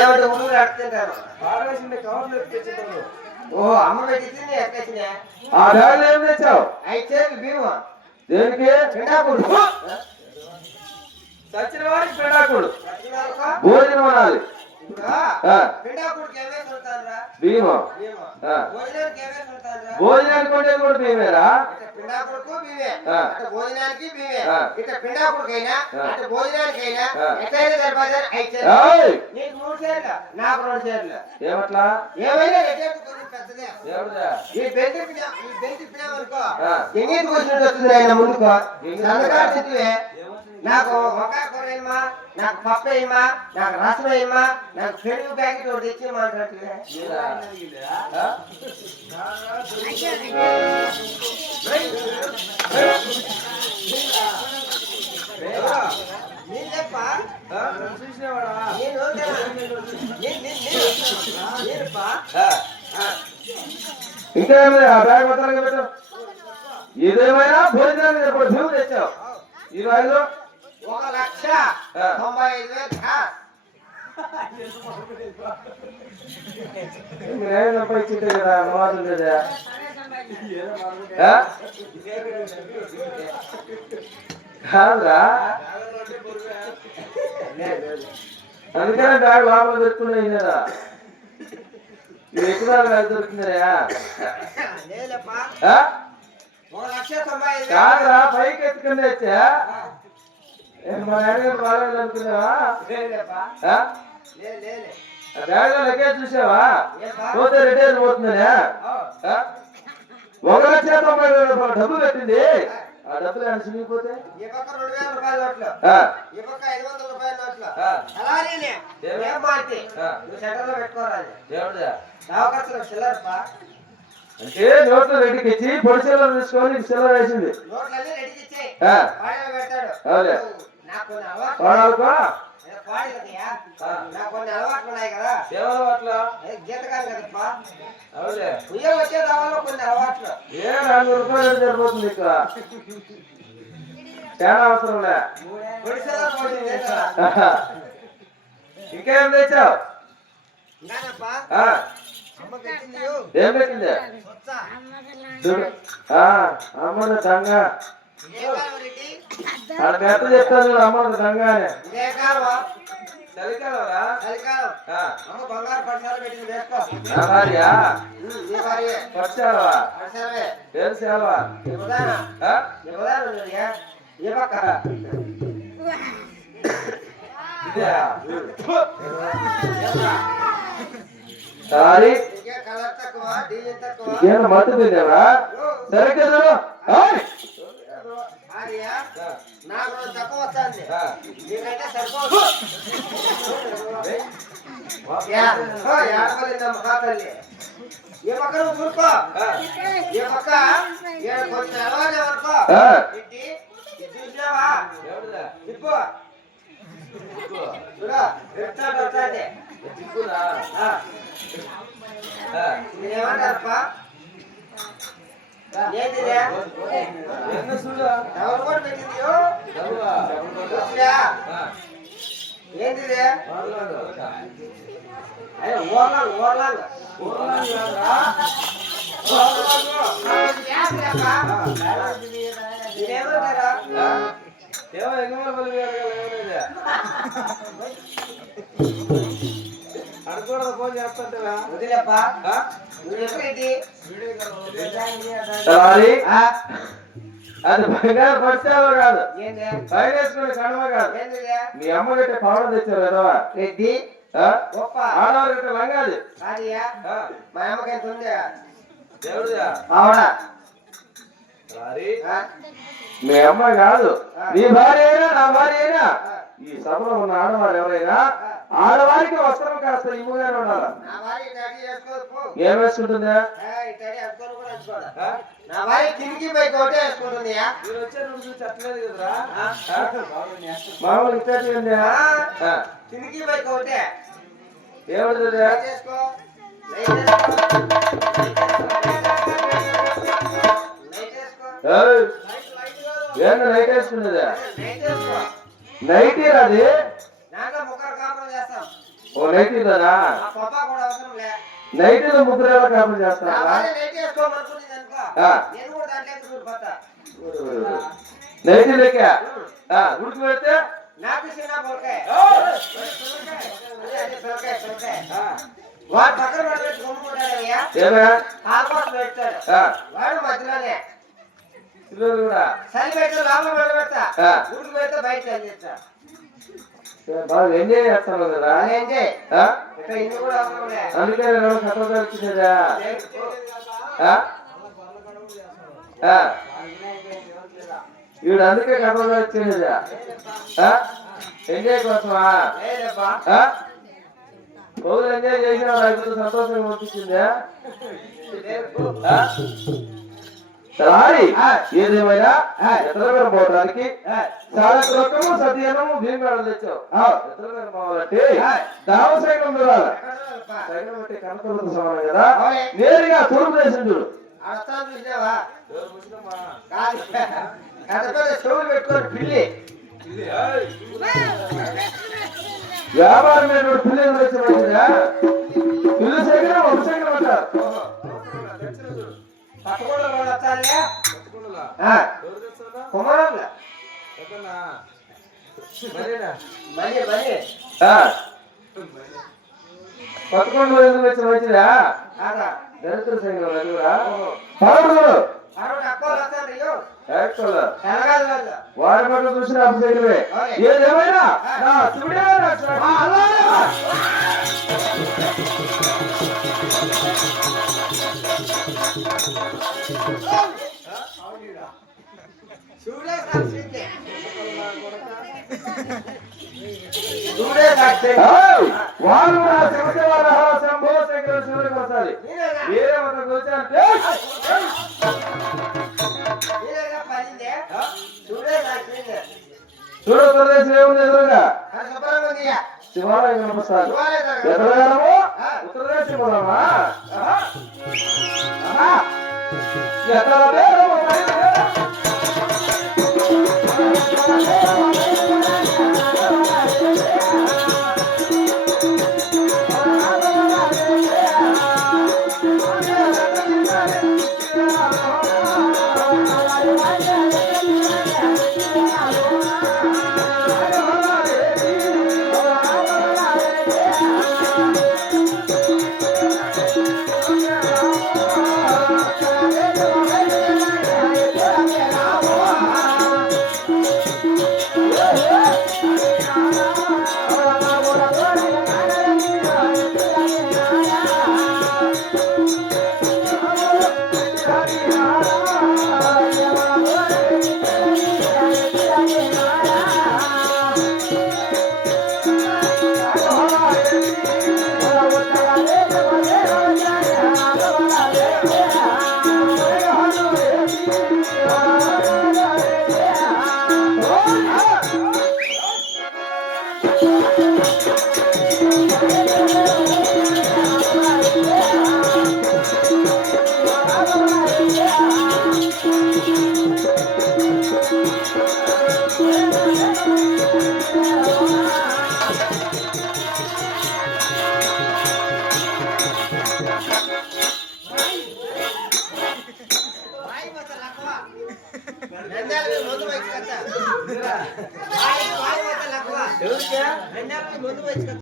ఏమంటే ఊరు అడుగుతుంటారు. ఓ అమ్మ పెట్టింది ఎక్కేసిన ఆ బ్యాగ్ ఏం తెచ్చావు? అయితే భీమా దేనికి? పిండాకుడు సచిన వారికి పిండాకుడు భోజనం అనాలి. భీమా భోజనానికి కొండేది కూడా భీమేరా? పిండాకుడుకు భీమే, భోజనానికి భీమే, ఇట్లా పిండాకుడికైనా భోజనానికైనా ఎట్లయినా సరిపోతారు. అయితే నీకు 3 షేర్లు, నాకు 2 షేర్లు. ఏమట్లా? ఏమైనా పెద్దదే. ఈ బెంటి పినామనుకో ఎన్నింటికి వచ్చినట్టు వస్తుంది ఆయన ముందుకో అందుకాడు చెట్టువే. నాకు వంకాయ కూర వేయమ్మా, నాకు పప్పు వేయమ్మా, నాకు రసం వేయమ్మా, నాకు పెరుగు ప్యాకెట్ ఒకటి తెచ్చి మాట్లాడుతుంది. ఇంకా ఆ బ్యాగ్ మొత్తానికి పెట్టు. ఇదేమైనా భోజనాన్ని భీము తెచ్చావు. ఈ రాయిలో 1,95,000 సంపాదించింటే కదా అమ్మవారు లేదా? కాదురా, అందుకనే బ్యాగ్ లోపల పెట్టుకునే కదా. ఇది ఎక్కువ దొరుకుతుందా? కాదురా, పైకి ఎత్తుకుని వచ్చా మా నాన్నగారు బాగాలేదు అనుకున్నావా? బ్యాగ్ లో లగేజ్ చూసావా? పోతే రిటైర్ పోతుందా? 1,90,000 డబ్బు పెట్టింది. ఆ డబ్బులు ఏమైనా చినిగిపోతే అంటే నోట్లో రెడ్డికి ఇచ్చి పొడి సెల్లర్ తీసుకొని సెల్లర్ వేసింది. కొన్ని అలవాట్లు ఉన్నాయి కదా. జీతకాలు కదప్పా, వచ్చే రావాలో కొన్ని అలవాట్లు. 400 రూపాయలు సరిపోతుంది. ఇక్కడ చాలా అవసరం లే. ఇంకేం తెచ్చావు? ఏం పెట్టింది? అమ్మను దొంగ ఎట్ట చెప్తాను. అమ్మను దొంగ అని చలికాలరా? పచ్చావా? పేరు సేవా? సారీ మత్తు తిన్నావా? సరిగ్గా నాకు తక్కువ వస్తుంది, నీకంటే సరిపోదు. ఏ పక్క నువ్వు ఊరుకో, ఏ పక్క కొంచెం అలవాటు అనుకో. చూసినావా? ఇప్పు వస్తాండి. ఏమంటారప్పా? ఏంటిదే? ఎవరు కూడా పెట్టింది? ఏంటిదే? ఓర్లాంగ్ ఏమంటారా? అనుకోవడం ఫోన్ చేస్తుంటా వదిలేప్పా. అది బంగారు పడిచావో కాదు, పైన వేసుకునే కడమ కాదు. మీ అమ్మ గట్టి పవడం తెచ్చావు కదవా? ఆడవారు గట్టి లంగాది. మా అమ్మకి ఎంత ఉంది? దేవుడుగా అవునా? మీ అమ్మ కాదు, నీ భార్య అయినా నా భార్య అయినా ఈ సభలో ఉన్న ఆడవారు ఎవరైనా ఆడవారికి వస్త్రం కాస్త ఇవ్వగానే ఉండాలి. ఏం వేసుకుంటుందా? మామూలు ఇచ్చేది ఏమవుతుంది? ఏంటి నైట్ వేసుకునేదా? నైట్ అది ఓ నైటీలోనా? ఆ పప్ప కూడా అవసరం లే. నైటీలో ముగ్గురేళ్ళ కాపురం నా చేస్తారా? భార్య నైటీ వేసుకోమనుకునేది అనుకో, ఆ. నేను కూడా దాంట్లో దూరిపోతా. నైటీలోకి ఉడికి పెడితే నాకు చిన్న పొలకాయ. అదే పొలకాయ. వాడు పక్కన పడబెట్టి కొమ్ముకుంటాడయ్యా, ఏమే ఆల్మోస్ట్ పెడతాడు. వాడు మధ్యలోనే పిల్లలు కూడా చలి పెడితే లోపల పడబెడతా, ఆ. ఉడికి పెడితే బయట చల్లిస్తా. బాగా ఎంజాయ్ చేస్తాను కదా. అదేంటి ఆ? ఇక్కడ ఇల్లు కూడా అవసరం లే. అందుకే నేను కథ వచ్చిందా? వీడు అందుకే కథ వచ్చిందా? ఎంజాయ్ కోసమా? లేదబ్బా. రోజులు ఎంజాయ్ చేసినా నాకు సంతోషంగా అనిపించిందా? ఏదేమైనా ఎత్తల పోవడానికి చాలా రకము సత్యనము భీమేళం తెచ్చావు. ఎత్తల పోవాలంటే దావసైనం చూడాలి. సైనం అంటే కనకలతో సమానం కదా. నేరుగా తూర్పు దేశం చూడు. అర్థం చూసినావా? కాదు, కథ చెవులు పెట్టుకొని పిల్లి వ్యాపారం పిల్లలు వచ్చి మంచిదా? పిల్లి సేకరణ వంశేకరం అంటారు. పట్టుకోవడం కూడా వచ్చాలే. కుమారంలో బని పదకొండు రోజులు వచ్చి మంచిదా? కాదా దరిద్ర సైన్యం అది కూడా పదకొండు వారి పట్ల చూసిన అభిషేకమే. ఏదేమైనా నా శివుడే వారు శివసేవాల శంభో శంకర శివుడికి వస్తుంది. వేరే ఒక కూర్చోంటే చూడు ప్రదేశం ఏముంది ఎదురుగా శివాలయం కనిపిస్తారు. ఎదురుగానము ఉత్తరదేశం పోదామా? ఎక్కడ పేరు ముందు